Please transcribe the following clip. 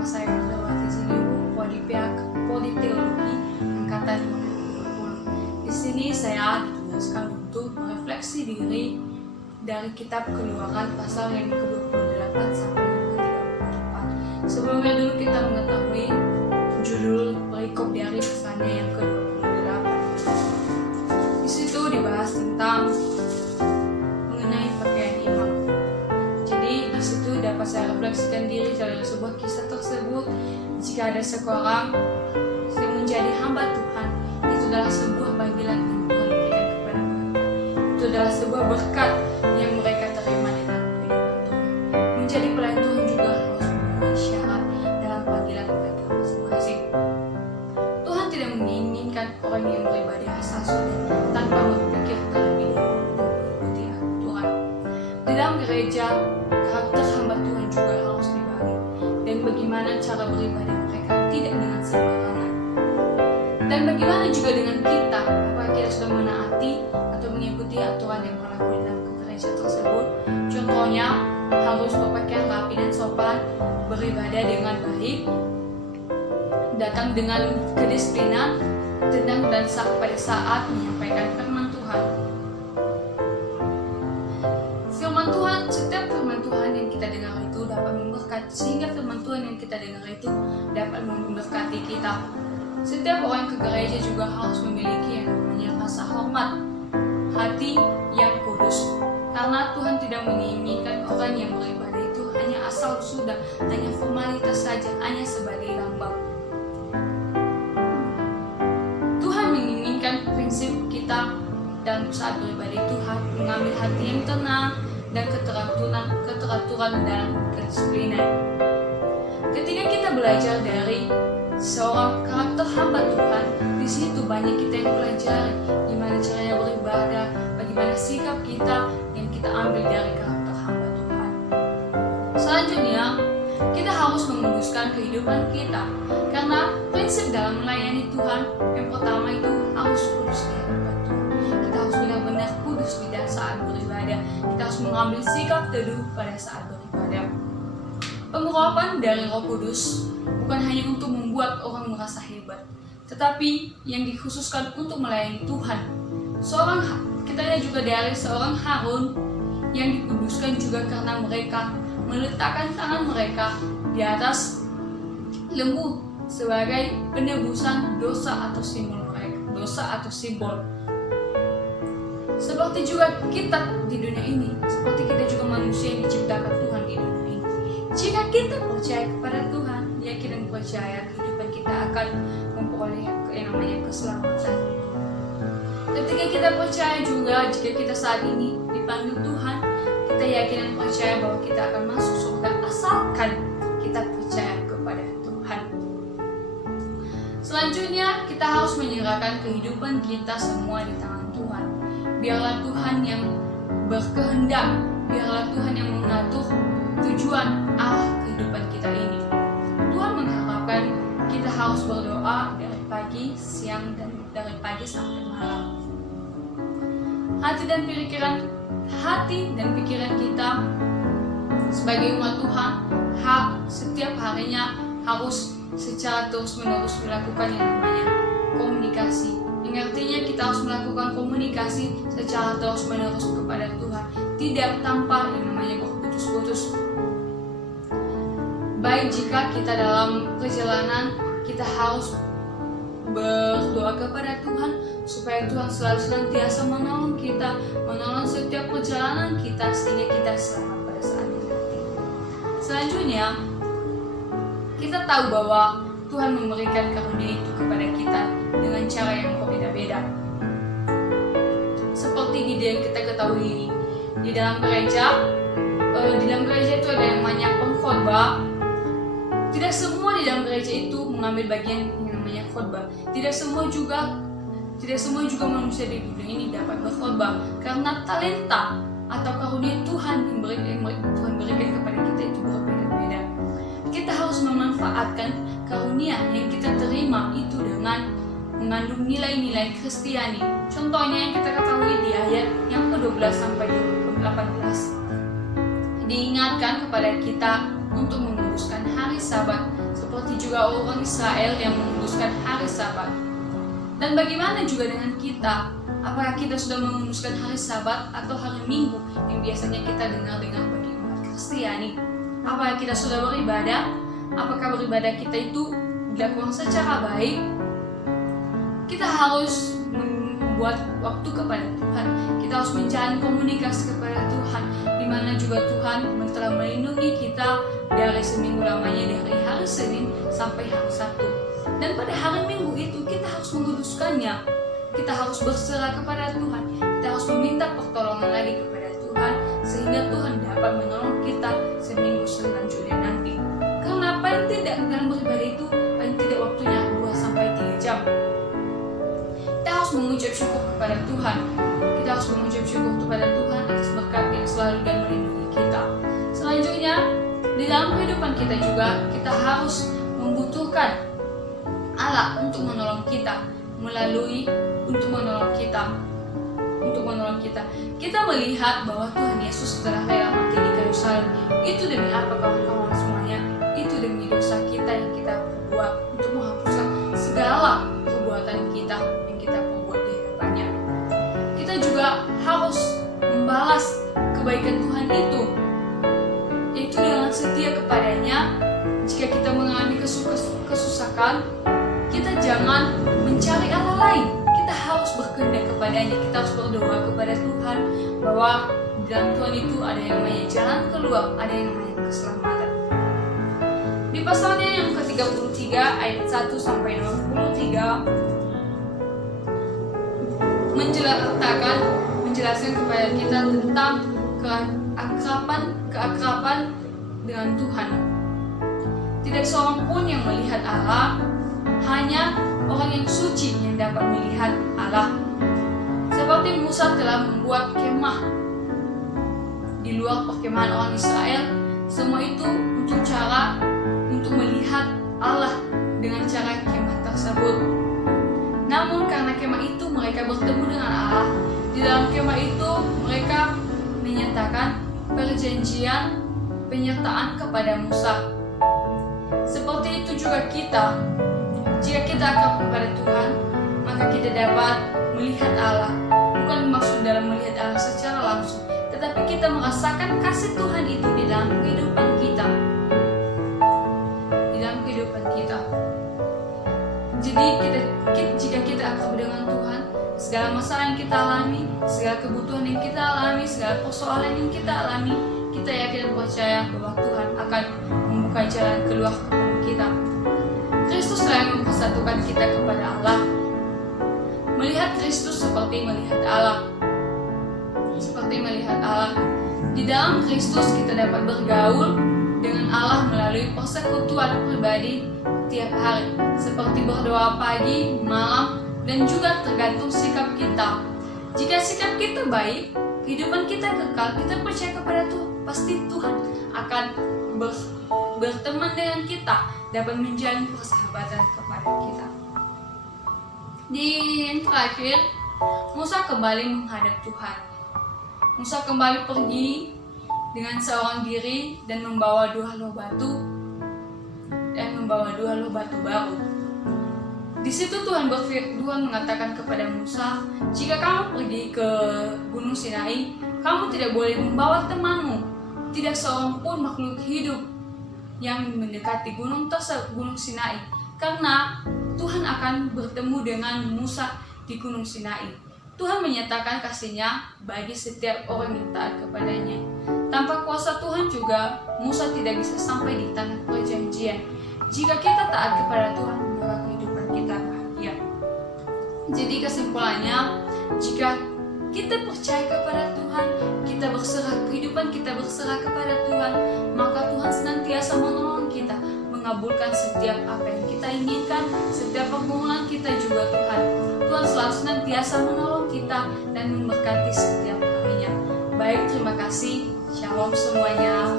selama saya melewati sini di pihak Politeologi angkatan 2020. Di sini saya ditugaskan untuk merefleksi diri dari kitab Keluaran pasal yang ke-28 sampai ke-34. Sebelumnya dulu kita mengetahui judul perikop dari pesannya yang ke-28. Di situ dibahas tentang mengenai pakaian imam. Jadi di situ dapat saya refleksikan diri dari sebuah kisah tersebut. Jika ada seorang yang menjadi hamba Tuhan, itu adalah sebuah panggilan yang Tuhan berikan kepada mereka. Itu adalah sebuah berkat yang mereka terima di dalam kehidupan Tuhan. Menjadi pelayan Tuhan juga harus memenuhi syarat dalam panggilan mereka masing-masing. Tuhan tidak menginginkan orang yang beribadah asal sudah tanpa berpikir terlebih dahulu mengikuti aturan. Di dalam gereja, karakter hamba Tuhan juga harus dibagi, dan bagaimana cara beribadah mereka tidak dengan sembarangan. Dan bagaimana juga dengan kita, apakah kita sudah menaati atau mengikuti aturan yang berlaku di dalam gereja tersebut? Contohnya, harus berpakaian rapi dan sopan, beribadah dengan baik, datang dengan kedisiplinan, tenang dan pada saat menyampaikan firman Tuhan. Firman Tuhan, setiap firman Tuhan yang kita dengar itu dapat memberkati, sehingga firman Tuhan yang kita dengar itu dapat memberkati kita. Setiap orang ke gereja juga harus memiliki yang namanya rasa hormat, hati yang kudus. Karena Tuhan tidak menginginkan orang yang beribadah itu hanya asal sudah, hanya formalitas saja, hanya sebagai lambang. Tuhan menginginkan prinsip kita dalam saat beribadah itu mengambil hati yang tenang dan keteraturan dan kedisiplinan. Ketika kita belajar dari seorang karakter hamba Tuhan, di situ banyak kita yang belajar gimana caranya beribadah, bagaimana sikap kita yang kita ambil dari karakter hamba Tuhan. Selanjutnya, kita harus menguduskan kehidupan kita, karena prinsip dalam melayani Tuhan yang pertama itu harus kudus di hadapan Tuhan. Kita harus benar-benar kudus di saat beribadah. Kita harus mengambil sikap teduh pada saat beribadah. Pengurapan dari Roh Kudus bukan hanya untuk membuat orang merasa hebat, tetapi yang dikhususkan untuk melayani Tuhan. Kita juga dari seorang Harun yang dikuduskan juga karena mereka meletakkan tangan mereka di atas lembu sebagai penebusan dosa atau simbol. Seperti juga kita di dunia ini, seperti kita juga manusia yang diciptakan Tuhan di dunia ini. Jika kita percaya kepada Tuhan, yakin dan percaya, kehidupan kita akan memperoleh yang namanya keselamatan. Ketika kita percaya juga, jika kita saat ini dipanggil Tuhan, kita yakin dan percaya bahwa kita akan masuk surga asalkan kita percaya kepada Tuhan. Selanjutnya, kita harus menyerahkan kehidupan kita semua di tangan Tuhan. Biarlah Tuhan yang berkehendak, biarlah Tuhan yang mengatur tujuan arah kehidupan kita ini. Tuhan mengharapkan kita harus berdoa dari pagi, siang, dan dari pagi sampai malam. Hati dan pikiran kita sebagai umat Tuhan setiap harinya harus secara terus-menerus melakukan yang namanya komunikasi. Yang artinya kita harus melakukan komunikasi secara terus-menerus kepada Tuhan, tidak tanpa yang namanya berputus-putus. Baik jika kita dalam perjalanan, kita harus berdoa kepada Tuhan supaya Tuhan selalu senantiasa menolong kita, menolong setiap perjalanan kita sehingga kita selamat pada saat nanti. Selanjutnya, kita tahu bahwa Tuhan memberikan karunia itu kepada kita dengan cara yang berbeda-beda. Seperti yang kita ketahui di dalam gereja itu ada yang namanya pengkhotbah. Tidak semua di dalam gereja itu mengambil bagian yang namanya khotbah. Tidak semua juga manusia di dunia ini dapat berkhotbah, karena talenta atau karunia Tuhan yang Tuhan berikan kepada kita itu berbeda-beda. Kita harus memanfaatkan karunia yang kita terima itu dengan mengandung nilai-nilai Kristiani. Contohnya yang kita ketahui di ayat yang ke-12 sampai 18. Diingatkan kepada kita untuk menguruskan hari Sabat juga orang Israel yang menguduskan hari Sabat. Dan bagaimana juga dengan kita? Apakah kita sudah menguduskan hari Sabat atau hari Minggu yang biasanya kita dengar bagi umat Kristiani? Apakah kita sudah beribadah? Apakah beribadah kita itu dilakukan secara baik? Kita harus membuat waktu kepada Tuhan. Kita harus menjalin komunikasi kepada Tuhan, di mana juga Tuhan telah melindungi kita dari seminggu lamanya, dari hari Senin sampai hari Sabtu. Dan pada hari Minggu itu kita harus menguduskannya. Kita harus berserah kepada Tuhan. Kita harus meminta pertolongan lagi kepada Tuhan, sehingga Tuhan dapat menolong kita seminggu selanjutnya nanti. Karena paling tidak dalam beribadah itu paling tidak waktunya 2-3 jam. Kita harus mengucap syukur kepada Tuhan. Kita harus mengucap syukur kepada Tuhan atas berkat yang selalu dan melindungi kita. Selanjutnya, di dalam kehidupan kita juga kita harus membutuhkan Allah untuk menolong kita, untuk menolong kita. Kita melihat bahwa Tuhan Yesus telah rela mati di kayu salib. Itu demi apa, kawan-kawan semuanya? Itu demi dosa kita yang kita perbuat, untuk menghapuskan segala perbuatan kita yang kita perbuat di hadapannya. Kita juga harus membalas kebaikan Tuhan itu, yaitu dengan setia kepadanya. Jika kita mengalami kesusahan, kita jangan mencari Allah lain. Kita harus berkehendak kepadanya. Kita harus berdoa kepada Tuhan bahwa di dalam Tuhan itu ada yang namanya jalan keluar, ada yang namanya keselamatan. Di pasalnya yang ke-33 ayat 1-23 menjelaskan kepada kita tentang keakraban dengan Tuhan. Tidak seorang pun yang melihat Allah, hanya orang yang suci yang dapat melihat Allah. Seperti Musa telah membuat kemah di luar perkemahan orang Israel, semua itu untuk melihat Allah dengan cara kemah tersebut. Namun karena kemah itu mereka bertemu dengan Allah, di dalam kemah itu mereka menyatakan perjanjian penyertaan kepada Musa. Seperti itu juga kita. Jika kita akrab kepada Tuhan, maka kita dapat melihat Allah. Bukan maksud dalam melihat Allah secara langsung, tetapi kita merasakan kasih Tuhan itu di dalam kehidupan kita. Jadi jika kita akrab dengan Tuhan, segala masalah yang kita alami, segala kebutuhan yang kita alami, segala persoalan yang kita alami, kita yakin dan percaya bahwa Tuhan akan membuka jalan keluar kepada kita. Kristus yang mempersatukan kita kepada Allah. Melihat Kristus seperti melihat Allah. Di dalam Kristus kita dapat bergaul dengan Allah melalui persekutuan pribadi tiap hari, seperti berdoa pagi, malam, dan juga tergantung sikap kita. Jika sikap kita baik, kehidupan kita kekal, kita percaya kepada Tuhan, pasti Tuhan akan berteman dengan kita, dapat menjalin persahabatan kepada kita. Di yang terakhir, Musa kembali menghadap Tuhan. Musa kembali pergi dengan seorang diri dan membawa 2 loh batu baru. Di situ Tuhan mengatakan kepada Musa, jika kamu pergi ke Gunung Sinai, kamu tidak boleh membawa temanmu. Tidak seorang pun makhluk hidup yang mendekati gunung Sinai, karena Tuhan akan bertemu dengan Musa di Gunung Sinai. Tuhan menyatakan kasih-Nya bagi setiap orang yang taat kepadanya. Tanpa kuasa Tuhan juga, Musa tidak bisa sampai di tanah perjanjian. Jika kita taat kepada Tuhan, maka kehidupan kita bahagia. Jadi kesimpulannya, jika kita percaya kepada Tuhan, kita berserah, kehidupan kita berserah kepada Tuhan, maka Tuhan senantiasa menolong kita, mengabulkan setiap apa yang kita inginkan, setiap permohonan kita juga Tuhan. Tuhan selalu senantiasa menolong kita dan memberkati setiap harinya. Baik, terima kasih. Shalom semuanya.